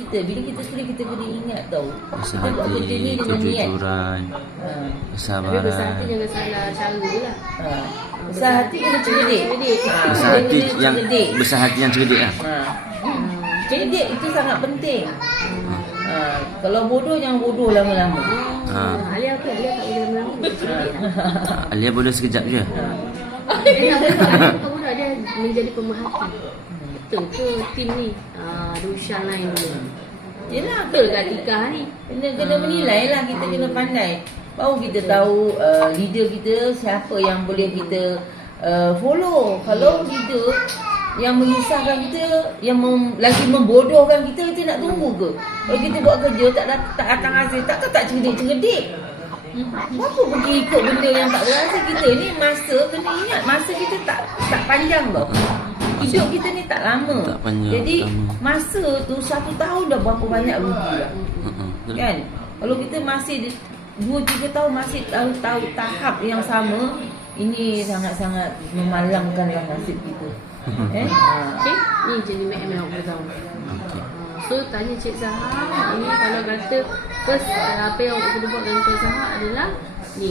kita Bila kita tulis kita kena ingat tau Besar Kita buat kerja ni dengan niat kejujuran, ha. Tapi kesabaran. besar hati jangan salah cara lah. Ha. Besar hati kena cerdik ha. Besar dia hati yang cerdik besar hati yang cerdik lah. ha. Cerdik itu sangat penting ha. Kalau bodoh jangan bodoh lama-lama Ha. Ha. Alia okey, Alia tak boleh lama-lama. Alia bodoh sekejap je. Dia nak bukan budak dia menjadi pemerhati. Betul ke tim ni? Ah, Rushan lain dia. Yelah Betul ke Atika ni? Kena, kena menilai lah Kita kena pandai. Baru kita tahu uh, Leader kita Siapa yang boleh kita uh, Follow. Kalau leader Yang menyusahkan kita Yang mem, lagi membodohkan kita Kita nak tunggu ke? Kalau kita buat kerja Tak, tak datang hasil Takkan tak cerdik-cerdik? Apa pergi ikut benda yang tak berhasil? Kita ni masa Kena ingat Masa kita tak tak panjang tau Hidup kita ni tak lama Tak panjang, Jadi tak lama. masa tu Satu tahun dah berapa banyak rugi dah Ha-ha. Kan? Kalau kita masih di- dua tiga tahun masih tahu tahu tahap yang sama, ini sangat-sangat memalangkanlah nasib kita. eh? Okey, ni jadi ML beritahu. Okey. Ah, So tanya Cik Zahar Ini kalau kata First ah, Apa yang awak kena buat dengan Cik Zahar adalah Ni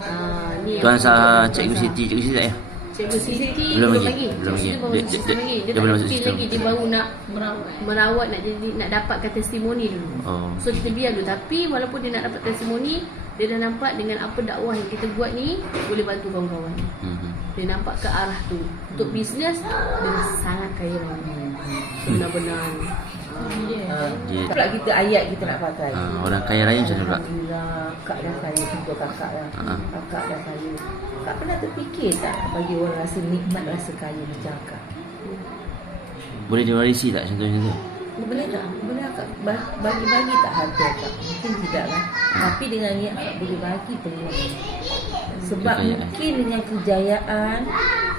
Ah, ni Tuan yang Cikgu Siti, Cikgu Siti tak ya? Cikgu Siti Belum lagi, lagi. belum lagi. Dia- sistem dia- lagi. dia Dia, belum tak masuk sistem. lagi. Dia baru nak merawat nak jadi nak dapatkan testimoni dulu. Oh. So kita biar dulu tapi walaupun dia nak dapat testimoni dia dah nampak dengan apa dakwah yang kita buat ni boleh bantu kawan-kawan. Mhm. Dia nampak ke arah tu. Untuk bisnes dia sangat kaya raya. Benar-benar. Ha. Dia- Pula kita ayat kita nak pakai. Ha, orang kaya raya macam mana pula? Alhamdulillah, kakak dah kaya untuk kakak lah. Ha. Kakak dah kaya. Kak pernah terfikir tak bagi orang rasa nikmat rasa kaya macam kakak? Boleh diwarisi tak contohnya tu? Boleh tak? Boleh akak ba- bagi-bagi tak harta akak? Mungkin tidak kan? Tapi dengan niat akak boleh bagi peluang. Sebab Kekayaan. mungkin dengan kejayaan,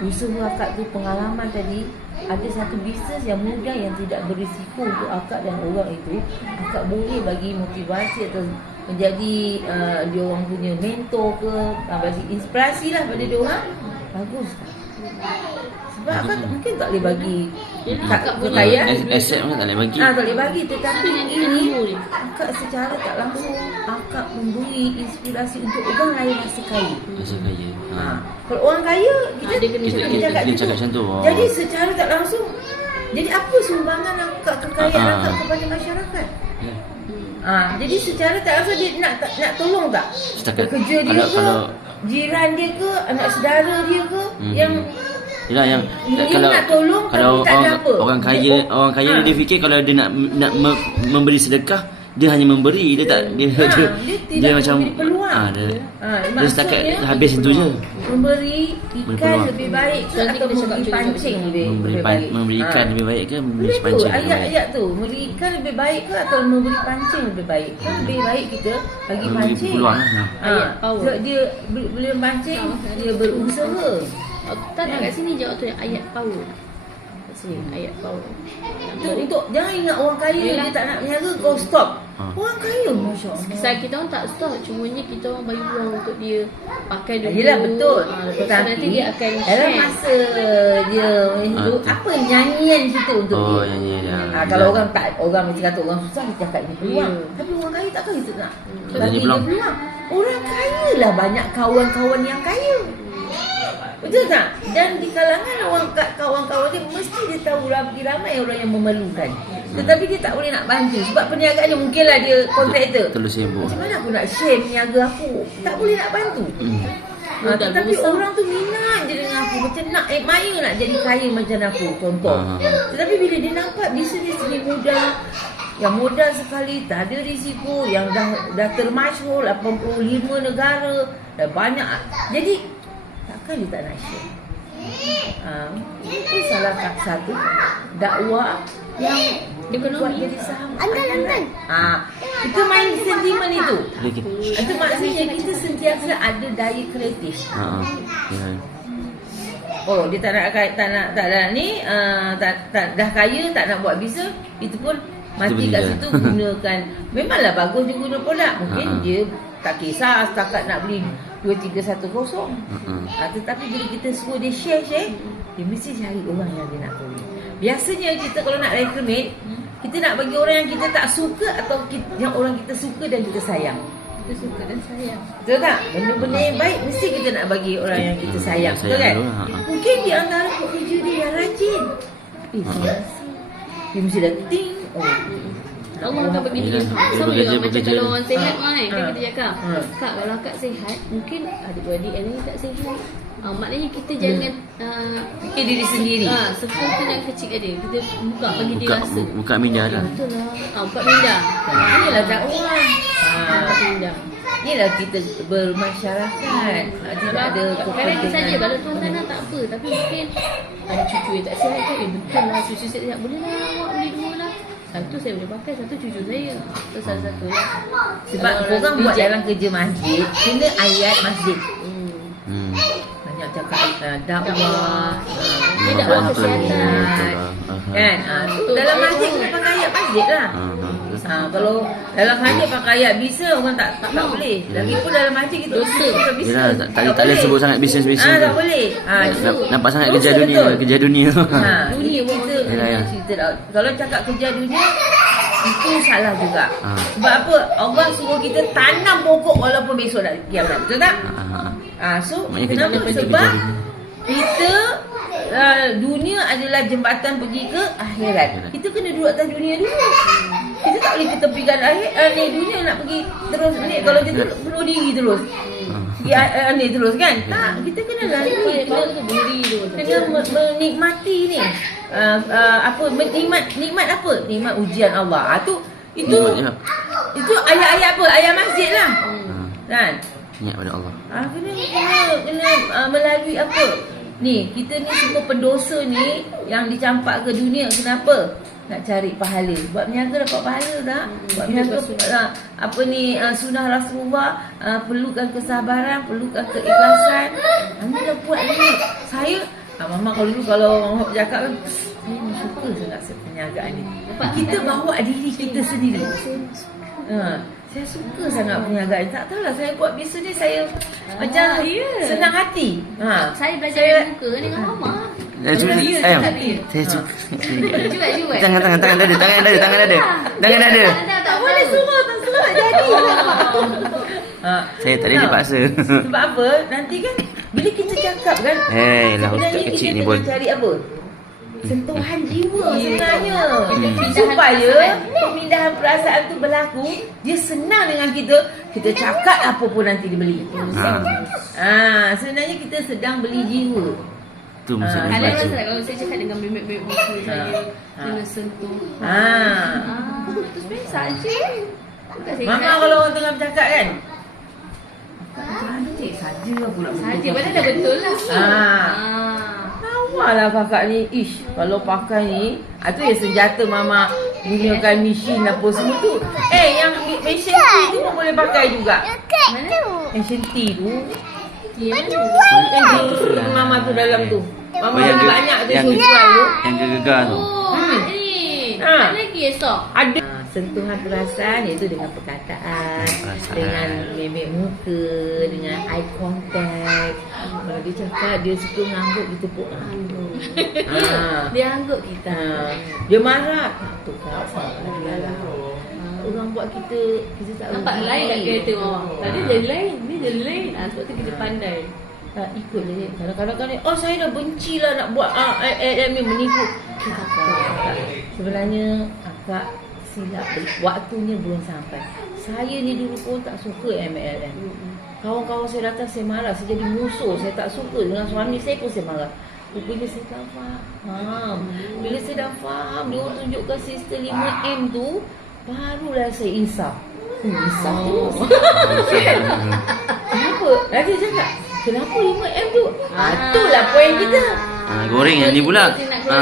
usaha akak tu pengalaman tadi, ada satu bisnes yang mudah yang tidak berisiko untuk akak dan orang itu, akak boleh bagi motivasi atau menjadi uh, dia orang punya mentor ke, uh, bagi inspirasi lah pada dia orang. Bagus tak? Sebab akak mungkin tak boleh bagi kekayaan. As- Aset pun tak boleh bagi. Ah, tak boleh bagi tetapi ini akak secara tak langsung akak memberi inspirasi untuk orang lain rasa kaya. Aset kaya. Ha. Ha. Kalau orang kaya kita Ah, dia kena kita cakap kena macam cakap macam tu. Oh. Jadi secara tak langsung jadi apa sumbangan akak kekayaan Ah, ah. akak kepada masyarakat? Ha, jadi secara tak langsung dia nak tak- nak tolong tak? Setakat- Pekerja dia kalau- ke, kalau- jiran dia ke, anak saudara dia ke Mhm. yang Yelah yang Dia kalau nak tolong kalau tak ada orang apa. orang kaya Dia- orang kaya Ha. dia fikir kalau dia nak nak me- memberi sedekah dia hanya memberi dia tak dia Ha, dia, dia dia, tidak macam memberi ah dia, Ha, dia setakat habis itu je Memberi Memberi ikan lebih baik ke atau kita cakap memberi pancing lebih, memberi pan, baik? memberi Ha. ikan lebih baik ke memberi Boleh tu pancing lebih baik ayat-ayat tu Memberi ikan lebih baik ke Atau memberi pancing lebih baik Kan lebih baik kita Bagi Memberi pancing peluang lah. ha. Ayat power. Sebab dia Bila pancing Dia berusaha Oh, tak nak kat sini jawab tu yang ayat power. Kat sini ayat power. Itu untuk Jangan ingat orang kaya. Dia tak nak berniaga Kau stop Ha. Orang kaya Masya Allah Saya kita orang tak stop Cumanya kita orang bagi peluang untuk dia Pakai dulu Yelah betul Ah, Lepas tu nanti dia akan Dalam share masa Dia hidup Ah, Apa nyanyian situ untuk Oh, dia nyanyian, ya. Ah, Kalau Ya. orang tak Orang mesti kata orang susah Dia cakap ini peluang Ya. Tapi orang kaya takkan kita nak Hmm. Tak Bagi dia peluang. peluang Orang kaya lah Banyak kawan-kawan yang kaya Betul tak? Dan di kalangan orang ka- kawan-kawan dia Mesti dia tahu ramai, ramai orang yang memerlukan. Tetapi dia tak boleh nak bantu Sebab perniagaan dia mungkinlah dia kontraktor terus sibuk Macam mana aku nak share niaga aku? Tak boleh nak bantu. Hmm. Ha, besar. orang tu minat je dengan aku. Macam nak admire nak jadi kaya macam aku Contoh. Ah. Tetapi bila dia nampak bisnes ni mudah Yang modal sekali Tak ada risiko Yang dah dah termasyur 85 negara Dah banyak. Jadi Takkan dia tak nak share ha, Itu salah satu Dakwah Yang Ekonomi. buat jadi sahabat Andan, andan ha, Itu main sentimen itu ke? itu maksudnya kita sentiasa ada daya kreatif. Ha ah. Ya. Oh, dia tak nak kaya- tak nak tak nak ni uh, tak, tak dah kaya tak nak buat bisnes, itu pun mati kat situ gunakan. Memanglah bagus dia guna produk. Mungkin ha. dia tak kisah setakat nak beli 2310. Ha. Ha, tetapi bila kita suruh dia share share, dia mesti cari orang yang dia nak tolong. Biasanya kita kalau nak recommend, Kita nak bagi orang yang kita tak suka atau kita, yang orang kita suka dan kita sayang. Kita suka dan sayang. Betul tak? Benda-benda yang baik mesti kita nak bagi orang yang kita sayang. Betul kan? ha, ha. Mungkin di antara pekerja dia yang rajin. Eh, Ha. rasa dia mesti dah ting. Oh. Allah akan bagi dia. dia Sama juga macam bekerja. kalau orang sihat kan, kan Ha. kita cakap. Ha. Kak kalau kak sihat, mungkin adik-beradik yang lain tak sihat. Ah, maknanya kita jangan ah, Fikir diri sendiri. Ah, sesuatu yang kecil ada. Kita buka bagi dia Buka, rasa. bu- buka minda lah. Betul lah. Ah, buka minda. Inilah dakwah. Ah, buka minda. Inilah kita bermasyarakat. Ah, Tidak ada Kadang-kadang saja kepentingan. kalau tuan tanah tak apa Tapi mungkin ada cucu yang tak sihat kan Eh betul lah cucu saya sihat Boleh lah awak lah Satu saya boleh pakai Satu cucu saya Itu salah satu lah Sebab Kalau korang buat dalam kerja masjid, kena ayat masjid. hmm. Hmm. Banyak cakap uh, dakwah. Dia uh, dakwah buat kesihatan. jihad. Kan? Tu dalam masjid kena pakai ayat masjid lah. Ha, ha. Ha, kalau dalam masjid pakai ayat bisa orang tak tak, tak boleh. Lagipun dalam masjid kita Dosa. kita bisa. Yelah, tak, tak, tak boleh sebut sangat bisnes-bisnes Ah, tu. tak boleh. Ha, Namp- Nampak sangat kerja dunia, betul. kerja dunia. Ha, Dunia pun kita ya. dah. Kalau cakap kerja dunia itu salah juga. Ha. Sebab apa? Allah suruh kita tanam pokok walaupun besok dah kiamat. Betul tak? Ha, ha, ha. So Maknanya kenapa? kita Sebab kerja kita uh, dunia adalah jembatan pergi ke akhirat. Kita kena duduk atas dunia dulu. Kita tak boleh ketepikan akhir uh, ni dunia nak pergi terus ni kalau kita bunuh diri terus. Ya uh, ni terus kan? Tak, kita kena tu beri tu kena me- menikmati ni. Uh, uh, apa menikmat nikmat apa? Nikmat ujian Allah. Ah tu itu ya. itu ayat-ayat apa? Ayat masjid lah. Ha. Kan? Ingat pada Allah. Ah, kena kena kena uh, melalui apa? Ni, kita ni semua pendosa ni yang dicampak ke dunia kenapa? Nak cari pahala. Buat niaga dapat pahala tak? Buat niaga uh, apa ni uh, sunnah Rasulullah uh, perlukan kesabaran, perlukan keikhlasan. Kami dah buat ni. Saya ah, mama kalau dulu kalau mama cakap kan saya ni suka sangat perniagaan ni. Kita bawa diri kita sendiri. Ha, saya suka sangat perniagaan. Tak tahulah saya buat bisnes ni saya macam ya. senang hati. Ha. Saya belajar Saya- muka dengan mama Eh, cuba, eh, ada. saya cuba. Cuba cuba Tangan, tangan, tangan dada, tangan dada, tangan dada. Tangan dada. Tak boleh semua tak semua tak jadi. ha. Saya tak boleh Tahu? dipaksa. Sebab apa? Nanti kan bila kita cakap kan Hei, lah kecil ni pun. cari apa? Sentuhan jiwa Ya. sebenarnya. Hmm. Supaya pemindahan perasaan tu berlaku, dia senang dengan kita. Kita cakap apa pun nanti dia beli. Ha. Ah, sebenarnya kita sedang beli jiwa. Tu maksud Ah, rasa tak kalau saya cakap dengan bebek-bebek muka saya Ha. Kena sentuh. Ah. Ah, tu sebenarnya saja. Bukan saya Mama kalau orang tengah bercakap kan? Cantik saja aku nak Saja padahal dah betul lah. Ah. ah. Lawalah kakak ni Ish Kalau pakai ni ah, Tu yang senjata mama Gunakan mesin apa semua tu. Eh yang mesin T tu pun boleh pakai juga. Mana? Mesin T tu Ya, mana? Yang di mama tu dalam tu Mama Oh, yang banyak tu yang- jual tu Yang gegar tu. Oh, Hmm. Ha. Ada lagi esok ada Ah, sentuhan perasaan iaitu dengan perkataan, Perasaan. dengan memek muka, dengan eye contact. Kalau dia cakap dia suka ngangguk kita pun angguk. Ah. Dia angguk kita Ah. Dia marah. Tu lah. Ah, Orang buat kita kita tak Nampak rugi. lain kat kereta orang Tadi dia lain Ni dia lain ah, Sebab tu kita pandai Tak ikut je. Kadang-kadang kan oh saya dah benci lah nak buat ah, eh, eh, eh, menipu. Tak. Sebenarnya akak silap waktunya belum sampai. Saya ni dulu pun tak suka MLM. Kawan-kawan saya datang saya marah, saya jadi musuh, saya tak suka dengan suami saya pun saya marah. Rupanya saya tak faham. Bila saya dah faham, dia orang tunjukkan sistem 5M tu, barulah saya insaf. Hmm, insaf terus. Kenapa? Nanti dia cakap, kenapa 5M tu? Ah, itulah poin kita. Ah, goreng yang ni pula. Ha.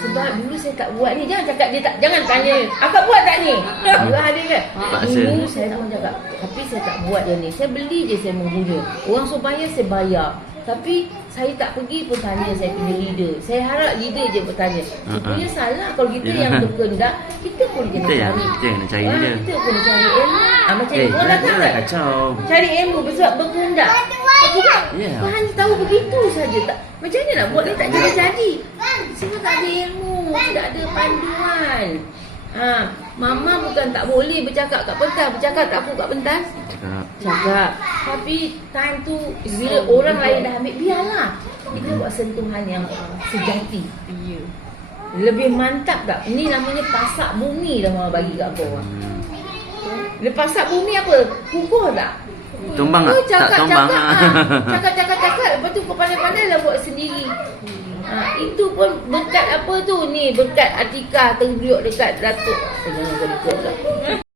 Sebab dulu saya tak buat ni. Jangan cakap dia tak jangan tanya. Akak buat tak ni? Dulu ada kan. Paksa. Dulu saya pun cakap, tapi saya tak buat dia ni. Saya beli je saya mengguna. Orang suruh bayar saya bayar. Tapi saya tak pergi pun tanya saya punya leader. Saya harap leader je bertanya. Rupanya salah kalau kita Ya. yang berkehendak, kita pun kena Kita yang- cari. kita yang nak cari Ah, dia. Kita pun nak cari ilmu. Ah, macam Eh, orang dah datang dah kan? kacau. Cari ilmu sebab berkehendak. Tidak. Ya. Tuhan tahu begitu saja. Tak, macam mana nak buat ni tak jadi-jadi. Sebab tak ada ilmu. tidak ada panduan. Ha, mama bukan tak boleh bercakap kat pentas, bercakap tak apa kat pentas. Cakap. Cakap. Tapi time tu bila orang lain dah ambil biarlah. Kita buat sentuhan yang sejati. Ya. Lebih mantap tak? Ini namanya pasak bumi dah mama bagi kat kau. Hmm. Lepas pasak bumi apa? Kukuh tak? Tumbang Oh, tak? Tak cakap, tumbang. Cakap, ah. cakap, cakap, cakap. Lepas tu kau pandai-pandai lah buat sendiri. Ha, itu pun berkat apa tu ni? Berkat Atika tergeriuk dekat Datuk. Jangan kau ikut tak?